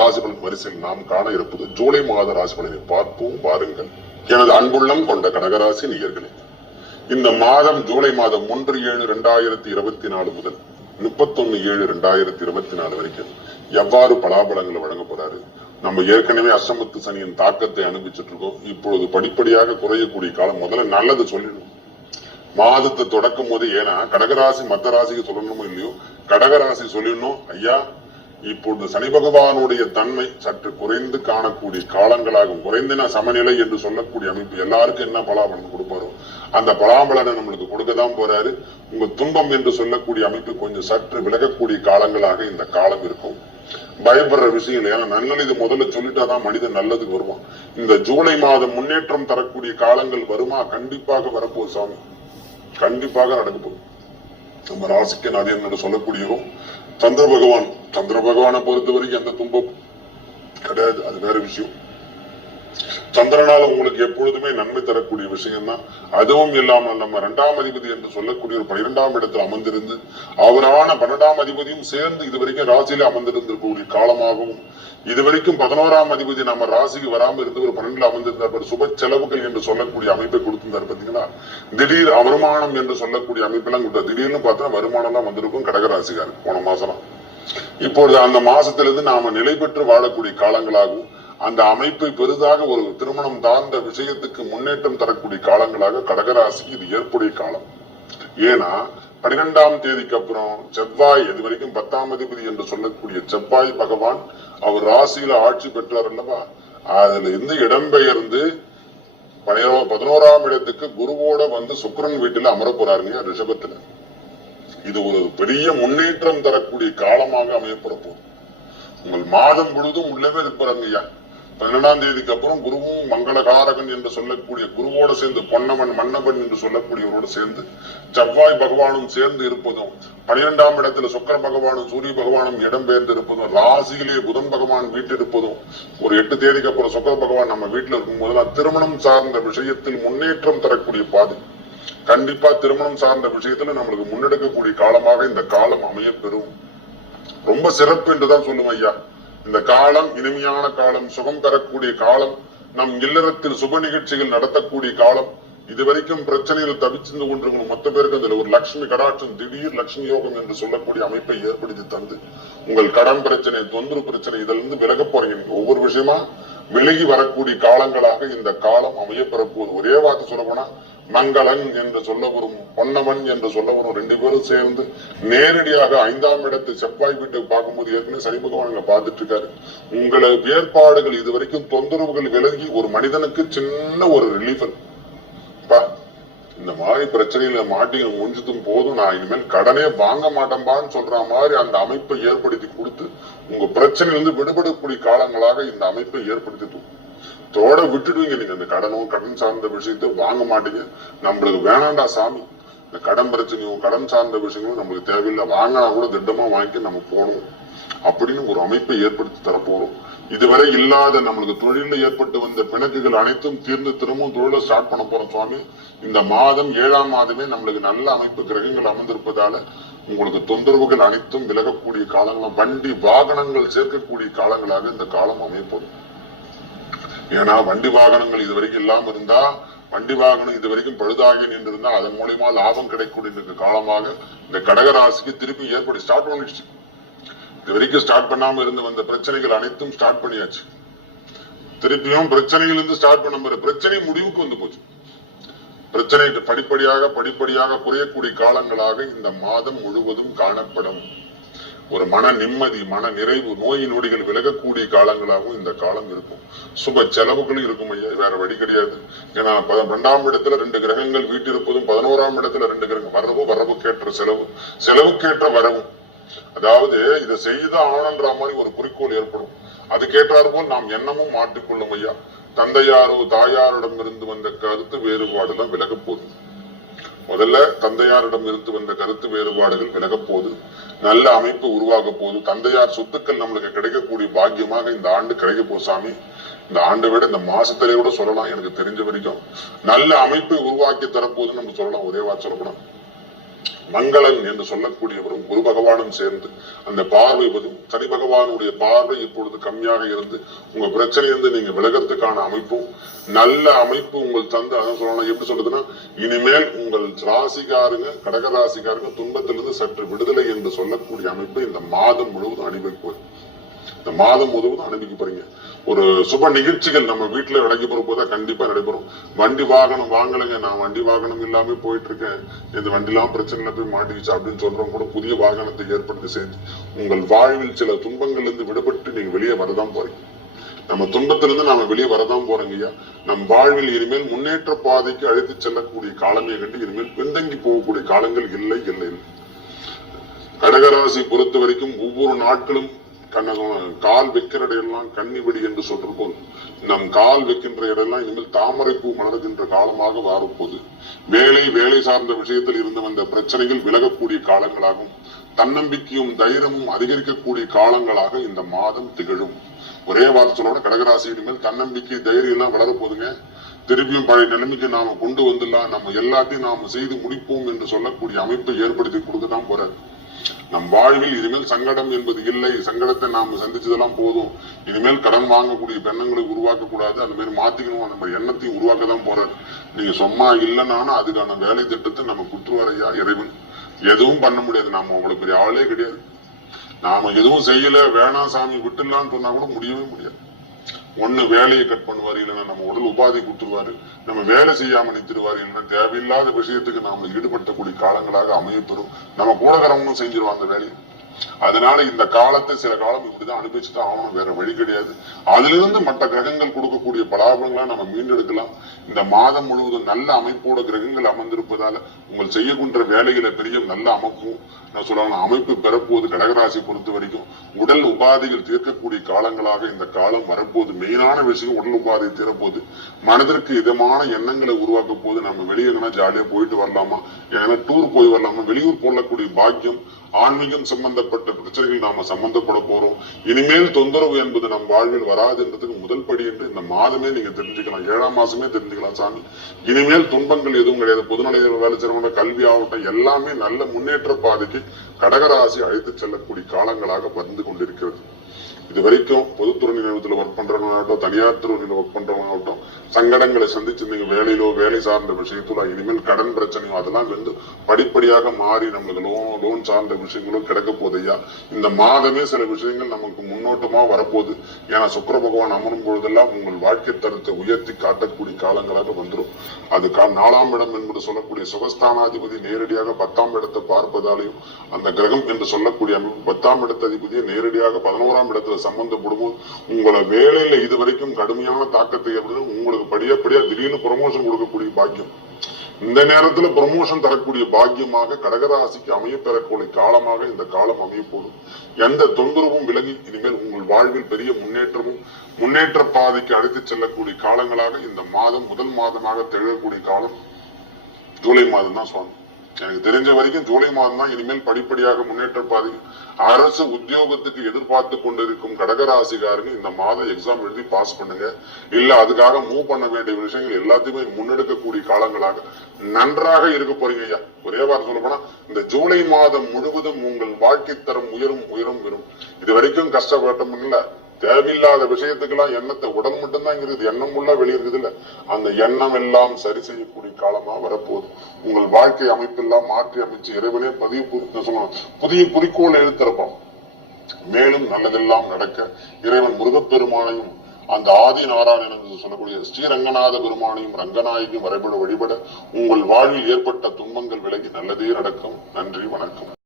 ராசி பலன் வரிசையில் நாம் காண இருப்பது ஜூலை மாத ராசி பலனை பார்ப்போம் வாருங்கள். எனது அன்புள்ளம் கொண்ட கடகராசி நேயர்களே, இந்த மாதம் ஜூலை மாதம் 1/7/2024 முதல் 31/7/2024 வரைக்கும் எவ்வாறு பலாபலங்களை வழங்க போறாரு? நம்ம ஏற்கனவே அஷ்டமத்து சனியின் தாக்கத்தை அனுபவிச்சுட்டு இருக்கோம். இப்பொழுது படிப்படியாக குறையக்கூடிய காலம். முதல்ல நல்லது சொல்லிடணும் மாதத்தை தொடக்கும் போது. ஏன்னா கடகராசி மத்த ராசிக்கு சொல்லணுமோ இல்லையோ, கடகராசி சொல்லிடணும், ஐயா இப்பொழுது சனி பகவானுடைய தன்மை சற்று குறைந்து காணக்கூடிய காலங்களாகும். குறைந்தின சமநிலை என்று சொல்லக்கூடிய அமைப்பு எல்லாருக்கும் என்ன பலாபலன் கொடுப்பாரோ அந்த பலாபலனை நம்மளுக்கு கொடுக்கதான் போறாரு. உங்க துன்பம் என்று சொல்லக்கூடிய அமைப்பு கொஞ்சம் சற்று விலகக்கூடிய காலங்களாக இந்த காலம் இருக்கும். பயப்படுற விஷயம் இல்லை. ஏன்னா நல்லது இது முதல்ல சொல்லிட்டாதான் மனிதன் நல்லதுக்கு வருவான். இந்த ஜூலை மாதம் முன்னேற்றம் தரக்கூடிய காலங்கள் வருமா? கண்டிப்பாக வரப்போகுது சாமி, கண்டிப்பாக நடக்க போகுது. நம்ம ராசிக்கு நான் என்னோட சொல்லக்கூடியவும் சந்திர பகவானை பொறுத்த வரைக்கும் எந்த துன்பம் கிடையாது, அது வேற விஷயம். சந்திரனால உங்களுக்கு எப்பொழுதுமே நன்மை தரக்கூடிய விஷயம் தான். அதுவும் இல்லாமல் நம்ம 2ஆம் அதிபதி என்று சொல்லக்கூடிய ஒரு 12ஆம் இடத்தில் அமர்ந்திருந்து அவரான 12ஆம் அதிபதியும் சேர்ந்து இதுவரைக்கும் ராசியில அமர்ந்திருந்திருக்கக்கூடிய காலமாகவும், இதுவரைக்கும் 11ஆம் அதிபதி நம்ம ராசிக்கு வராமல் இருந்து ஒரு 12ல் அமர்ந்திருந்தார். சுப செலவுகள் என்று சொல்லக்கூடிய அமைப்பை கொடுத்திருந்தார். பாத்தீங்களா, திடீர் வருமானம் என்று சொல்லக்கூடிய அமைப்பெல்லாம் கொடுத்தார். திடீர்னு பார்த்தா வருமானம் எல்லாம் வந்திருக்கும் கடகராசிக்காரர் போன மாசம். இப்பொழுது அந்த மாசத்திலிருந்து நாம நிலை பெற்று வாழக்கூடிய காலங்களாகவும், அந்த அமைப்பை பெரிதாக ஒரு திருமணம் சார்ந்த விஷயத்துக்கு முன்னேற்றம் தரக்கூடிய காலங்களாக கடகராசிக்கு இது ஏற்புடைய காலம். ஏன்னா 12ஆம் தேதிக்கு அப்புறம் செவ்வாய், இது வரைக்கும் 10ஆம் அதிபதி என்று சொல்லக்கூடிய செவ்வாய் பகவான் அவர் ராசியில ஆட்சி பெற்றார் அல்லவா, அதுல இருந்து இடம்பெயர்ந்து 11ஆம் இடத்துக்கு குருவோட வந்து சுக்கிரன் வீட்டுல அமர போறாருங்க ரிஷபத்துல. இது ஒரு பெரிய முன்னேற்றம் தரக்கூடிய காலமாக அமையப்பட போகுது. உங்கள் மாதம் முழுதும் உள்ளவே இருப்பாருங்க ஐயா. 12ஆம் தேதிக்கு அப்புறம் குருவும் மங்களகாரகன் என்று சொல்லக்கூடிய குருவோட சேர்ந்து பொன்னவன் மன்னவன் என்று சொல்லக்கூடியவரோடு சேர்ந்து செவ்வாய் பகவானும் சேர்ந்து இருப்பதும், 12ஆம் இடத்துல சுக்கிர பகவானும் சூரிய பகவானும் இடம்பெயர்ந்து இருப்பதும், ராசியிலே புதன் பகவான் வீட்டில் இருப்பதும், ஒரு 8 தேதிக்கு அப்புறம் சுக்கிர பகவான் நம்ம வீட்டில் இருக்கும் போதுதான் திருமணம் சார்ந்த விஷயத்தில் முன்னேற்றம் தரக்கூடிய பாதை. கண்டிப்பா திருமணம் சார்ந்த விஷயத்துல நம்மளுக்கு முன்னெடுக்கக்கூடிய காலமாக இந்த காலம் அமைய பெறும். ரொம்ப சிறப்பு என்றுதான் சொல்லுவோம் ஐயா. இந்த காலம் இனிமையான காலம், சுகம் தரக்கூடிய காலம், நம் இல்லறத்தில் சுப நிகழ்ச்சிகள் நடத்தக்கூடிய காலம். இதுவரைக்கும் பிரச்சனைகள் தவிச்சிருந்து கொண்டிருக்கும் மொத்த பேருக்கு அதுல ஒரு லட்சுமி கடாட்சம், திடீர் லட்சுமி யோகம் என்று சொல்லக்கூடிய அமைப்பை ஏற்படுத்தி தந்து உங்கள் கடன் பிரச்சனை, தொந்தரவு பிரச்சனை இதுல இருந்து விலக போறீங்க. ஒவ்வொரு விஷயமா விலகி வரக்கூடிய காலங்களாக இந்த காலம் அமையப்பெற போகுது. ஒரே வார்த்தை சொல்ல போனா மங்களன் என்று சொல்ல வரும், பொன்னவன் என்று சொல்ல வரும் 2 பேரும் சேர்ந்து நேரடியாக 5ஆம் இடத்தை செவ்வாய் வீட்டுக்கு பார்க்கும்போது ஏற்கனவே சனி பகவான் பார்த்துட்டு இருக்காரு. உங்களை ஏற்பாடுகள் இதுவரைக்கும் தொந்தரவுகள் விலகி ஒரு மனிதனுக்கு சின்ன ஒரு ரிலீஃப். இந்த மாதிரி பிரச்சனையில மாட்டி முடிஞ்சதும் போதும், நான் இனிமேல் கடனே வாங்க மாட்டேன்பான்னு சொல்ற மாதிரி அந்த அமைப்பை ஏற்படுத்தி கொடுத்து உங்க பிரச்சனையிலிருந்து விடுபடக்கூடிய காலங்களாக இந்த அமைப்பை ஏற்படுத்தி தோட விட்டுடுவீங்க. நீங்க இந்த கடன் சார்ந்த விஷயத்தை வாங்க மாட்டீங்க. நம்மளுக்கு வேணாண்டா சாமி, இந்த கடன் பிரச்சனையும் கடன் சார்ந்த விஷயங்களும் நம்மளுக்கு தேவையில்லை, வாங்கினா கூட திட்டமா வாங்கி நம்ம போகணும் அப்படின்னு ஒரு அமைப்பை ஏற்படுத்தி தரப்போறோம். இதுவரை இல்லாத நம்மளுக்கு தொழில ஏற்பட்டு வந்த பிணக்குகள் அனைத்தும் தீர்ந்து திரும்பவும் தொழிலை ஸ்டார்ட் பண்ண போறோம் சுவாமி. இந்த மாதம் 7ஆம் மாதமே நம்மளுக்கு நல்ல அமைப்பு கிரகங்கள் அமர்ந்திருப்பதால உங்களுக்கு தொந்தரவுகள் அனைத்தும் விலகக்கூடிய காலங்களும், வண்டி வாகனங்கள் சேர்க்கக்கூடிய காலங்களாக இந்த காலம் அமைப்போம். ஏன்னா வண்டி வாகனங்கள் இதுவரைக்கும் இல்லாம இருந்தா, வண்டி வாகனம் இதுவரைக்கும் பழுதாகி நின்று இருந்தா அதன் மூலியமா லாபம் கிடைக்கக்கூடிய காலமாக இந்த கடகராசிக்கு திருப்பி ஏற்படி ஸ்டார்ட் பண்ணிடுச்சு. இது வரைக்கும் ஸ்டார்ட் பண்ணாம இருந்து வந்த பிரச்சனைகள் அனைத்தும் ஸ்டார்ட் பண்ணியாச்சு. திருப்பியும் பிரச்சனைகள் இருந்து ஸ்டார்ட் பண்ண பிரச்சனை முடிவுக்கு வந்து போச்சு. பிரச்சனை படிப்படியாக குறையக்கூடிய காலங்களாக இந்த மாதம் முழுவதும் காணப்படும். ஒரு மன நிம்மதி, மன நிறைவு, நோய் நொடிகள் விலகக்கூடிய காலங்களாகவும் இந்த காலம் இருக்கும். சுப செலவுகளும் இருக்கும் ஐயா, வேற வழி கிடையாது. ஏன்னா 12ஆம் இடத்துல 2 கிரகங்கள் வீட்டிருப்பதும், 11ஆம் இடத்துல 2 கிரகம் வரவுக்கேற்ற செலவுக்கேற்ற வரவும். அதாவது இதை செய்துதான் ஆனன்ற மாதிரி ஒரு குறிக்கோள் ஏற்படும். அதுக்கேற்றாறு போல் நாம் எண்ணமும் மாற்றிக்கொள்ளும் ஐயா. தந்தையாரோ தாயாரிடம் இருந்து வந்த கருத்து வேறுபாடுதான் விலக போகுது. முதல்ல தந்தையாரிடம் இருந்து வந்த கருத்து வேறுபாடுகள் விலக போகுது. நல்ல அமைப்பு உருவாக போகுது. தந்தையார் சொத்துக்கள் நம்மளுக்கு கிடைக்கக்கூடிய பாக்கியமாக இந்த ஆண்டு கிடைக்க போகுது சாமி. இந்த ஆண்டை விட இந்த மாசத்திலே கூட சொல்லலாம், எனக்கு தெரிஞ்ச வரைக்கும் நல்ல அமைப்பை உருவாக்கி தரப்போகுதுன்னு நம்ம சொல்லலாம். ஒரே வார்த்தை சொல்லப்படும். மங்களன் என்று சொல்லக்கூடியவரும் குரு பகவானும் சேர்ந்து அந்த பார்வை சனி பகவானுடைய பார்வை இப்பொழுது கம்மியாக இருந்து உங்க பிரச்சனையிலிருந்து நீங்க விலகிறதுக்கான அமைப்பும் நல்ல அமைப்பு உங்கள் தந்து அதான் சொல்லணும். எப்படி சொல்றதுன்னா, இனிமேல் உங்கள் ராசிக்காரங்க கடக ராசிக்காரங்க துன்பத்திலிருந்து சற்று விடுதலை என்று சொல்லக்கூடிய அமைப்பு இந்த மாதம் முழுவதும் அனுபவிப்பது. இந்த மாதம் முழுவதும் அனுபவிக்க போறீங்க. ஒரு சுப நிகழ்ச்சிகள் நம்ம வீட்டுல நடைபெற போதா கண்டிப்பா நடைபெறும். வண்டி வாகனம் வாங்கலைங்க, நான் வண்டி வாகனம் இல்லாம போயிட்டு இருக்கேன், இந்த வண்டிலாம் பிரச்சனைல போய் மாட்டிக்கிச்சு அப்படின்னு சொல்றவங்க கூட புதிய வாகனத்தை ஏற்படுத்தி செஞ்சு உங்கள் வாழ்வில் சில துன்பங்கள்ல இருந்து விடுபட்டு நீங்க வெளியே வரதான் போறீங்க. நம்ம துன்பத்திலிருந்து நாம வெளியே வரதான் போறோங்க ஐயா. நம் வாழ்வில் இனிமேல் முன்னேற்ற பாதைக்கு அழைத்து செல்லக்கூடிய காலமே கண்டு இனிமேல் பின்தங்கி போகக்கூடிய காலங்கள் இல்லை இல்லை இல்லை. கடகராசி பொறுத்த வரைக்கும் ஒவ்வொரு நாட்களும் கால் வைக்கிற இடையெல்லாம் கன்னிவெடி என்று சொல்றபோது நம் கால் வைக்கின்ற இடெல்லாம் இனிமேல் தாமரைப்பூ மலர்கின்ற காலமாக மாறப்போது. வேலை சார்ந்த விஷயத்தில் இருந்து வந்த பிரச்சனைகள் விலகக்கூடிய காலங்களாகும். தன்னம்பிக்கையும் தைரியமும் அதிகரிக்கக்கூடிய காலங்களாக இந்த மாதம் திகழும். ஒரே வார்த்தையோட கடகராசி இனிமேல் தன்னம்பிக்கை தைரியம் எல்லாம் வளர போதுங்க. திருப்பியும் பழைய நிலைமைக்கு நாம கொண்டு வந்துடலாம், நம்ம எல்லாத்தையும் நாம செய்து முடிப்போம் என்று சொல்லக்கூடிய அமைப்பை ஏற்படுத்தி கொடுக்கதான் போறாரு. நம் வாழ்வில் இனிமேல் சங்கடம் என்பது இல்லை. சங்கடத்தை நாம சந்திச்சதெல்லாம் போதும். இனிமேல் கடன் வாங்கக்கூடிய எண்ணங்களை உருவாக்க கூடாது, அந்த மாதிரி மாத்திக்கணும், அந்த மாதிரி எண்ணத்தையும் உருவாக்க தான் போறாரு. நீங்க சும்மா இல்லைனாலும் அதுக்கான வேலை திட்டத்தை நம்ம குற்றுவாரையா இறைவன். எதுவும் பண்ண முடியாது, நாம அவ்வளவு பெரிய ஆளே கிடையாது. நாம எதுவும் செய்யல, வேணாம் சாமி விட்டுலான்னு சொன்னா கூட முடியவே முடியாது. ஒண்ணு வேலையை கட் பண்ணுவாரு, இல்லைன்னா நம்ம உடல் உபாதை கொடுத்துருவாரு, நம்ம வேலை செய்யாம நிறுத்திடுவாரு, இல்லைன்னா தேவையில்லாத விஷயத்துக்கு நாம ஈடுபடுத்தக்கூடிய காலங்களாக அமையப்பெறும். நம்ம கூடகரவங்களும் செஞ்சிருவாங்க அந்த வேலையை. அதனால இந்த காலத்தை சில காலம் இப்படிதான் அனுபவிச்சுதான் ஆகணும், வேற வழி கிடையாது. அதுல இருந்து மற்ற கிரகங்கள் கொடுக்கக்கூடிய பலாபலங்களா நம்ம மீண்டெடுக்கலாம். இந்த மாதம் முழுவதும் நல்ல அமைப்போட கிரகங்கள் அமர்ந்திருப்பதால உங்கள் செய்யக்கூடிய வேலைகளை பெரிய நல்ல அமைப்பும் நான் சொல்லலாம் அமைப்பு பெறப்போது. கடகராசி பொறுத்த வரைக்கும் உடல் உபாதைகள் தீர்க்கக்கூடிய காலங்களாக இந்த காலம் வரப்போது. மெயினான விஷயம் உடல் உபாதை தீரப்போது. மனதிற்கு இதமான எண்ணங்களை உருவாக்க போது. நம்ம வெளியே ஜாலியா போயிட்டு வரலாமா, ஏன்னா டூர் போய் வரலாமா, வெளியூர் போடக்கூடிய பாக்கியம், ஆன்மீகம் சம்பந்தப்பட்ட பிரச்சனைகள் நாம சம்பந்தப்பட போறோம். இனிமேல் தொந்தரவு என்பது நம் வாழ்வில் வராதுன்றதுக்கு முதல் படி என்று இந்த மாதமே நீங்க தெரிஞ்சுக்கலாம். 7ஆம் மாசமே தெரிஞ்சுக்கலாம் சாமி. இனிமேல் துன்பங்கள் எதுவும் கிடையாது. பொதுநிலையில் வேலை செய்யறவங்க கல்வி ஆகட்டும் எல்லாமே நல்ல முன்னேற்ற பாதைக்கு கடகராசி அழைத்து செல்லக்கூடிய காலங்களாக வந்து கொண்டிருக்கிறது. இது வரைக்கும் பொதுத்துறை நிறுவனத்தில் ஒர்க் பண்றவங்களாகட்டும், தனியார் துறையில் ஒர்க் பண்றவங்களாகட்டும், சங்கடங்களை சந்திச்சு நீங்க வேலையிலோ வேலை சார்ந்த விஷயத்தோ இனிமேல் கடன் பிரச்சனையோ அதெல்லாம் வந்து படிப்படியாக மாறி நம்மளுக்கு லோன் சார்ந்த விஷயங்களும் கிடைக்க போதையா. இந்த மாதமே சில விஷயங்கள் நமக்கு முன்னோட்டமா வரப்போகுது. ஏன்னா சுக்கிர பகவான் அமரும் பொழுதெல்லாம் உங்கள் வாழ்க்கை தரத்தை உயர்த்தி காட்டக்கூடிய காலங்களாக வந்துடும். அது 4ஆம் இடம் என்பது சொல்லக்கூடிய சுகஸ்தானாதிபதி நேரடியாக 10ஆம் இடத்தை பார்ப்பதாலையும் அந்த கிரகம் என்று சொல்லக்கூடிய 10ஆம் இடத்த அதிபதியை நேரடியாக 11ஆம் இடத்துல சம்பந்தப்படும்போது உங்களை வேலையில இதுவரைக்கும் கடுமையான தாக்கத்தை ஏற்படுத்தும். உங்களுக்கு படிப்படியா திடீர்னு ப்ரமோஷன் கொடுக்கக்கூடிய பாக்கியம், இந்த நேரத்துல ப்ரமோஷன் தரக்கூடிய பாக்கியமாக கடகராசிக்கு அமைய பெறக்கூடிய காலமாக இந்த காலம் அமைய போதும். எந்த தொந்தரவும் விலகி இனிமேல் உங்கள் வாழ்வில் பெரிய முன்னேற்றமும் முன்னேற்ற பாதைக்கு அழைத்து செல்லக்கூடிய காலங்களாக இந்த மாதம் முதல் மாதமாக திகழக்கூடிய காலம் ஜூலை மாதம் தான் சுவாமி. எனக்கு தெரிஞ்ச வரைக்கும் ஜூலை மாதம் தான் இனிமேல் படிப்படியாக முன்னேற்ற பாதை. அரசு உத்தியோகத்துக்கு எதிர்பார்த்து கொண்டிருக்கும் கடகராசிக்காரங்க இந்த மாதம் எக்ஸாம் எழுதி பாஸ் பண்ணுங்க. இல்ல அதுக்காக மூவ் பண்ண வேண்டிய விஷயங்கள் எல்லாத்தையுமே முன்னெடுக்கக்கூடிய காலங்களாக நன்றாக இருக்க போறீங்க ஐயா. ஒரே வாரம் சொல்ல போனா இந்த ஜூலை மாதம் முழுவதும் உங்கள் வாழ்க்கை தரம் உயரும் உயரும் வரும். இது வரைக்கும் கஷ்டப்பட்டோம் இல்ல, தேவையில்லாத விஷயத்துக்கெல்லாம் எண்ணத்தை உடல் மட்டும்தான் இருக்குது, எண்ணம் உள்ள வெளியிருக்குது இல்ல, அந்த எண்ணம் எல்லாம் சரி செய்யக்கூடிய காலமா வரப்போகுது. உங்கள் வாழ்க்கை அமைப்பெல்லாம் மாற்றி அமைச்சு இறைவனே புதிய குறிக்கோள் எழுத்திருப்போம். மேலும் நல்லதெல்லாம் நடக்க இறைவன் முருகப்பெருமானையும் அந்த ஆதி நாராயணன் என்று சொல்லக்கூடிய ஸ்ரீரங்கநாத பெருமானையும் ரங்கநாயகியும் வரைபட வழிபட உங்கள் வாழ்வில் ஏற்பட்ட துன்பங்கள் விலகி நல்லதே நடக்கும். நன்றி, வணக்கம்.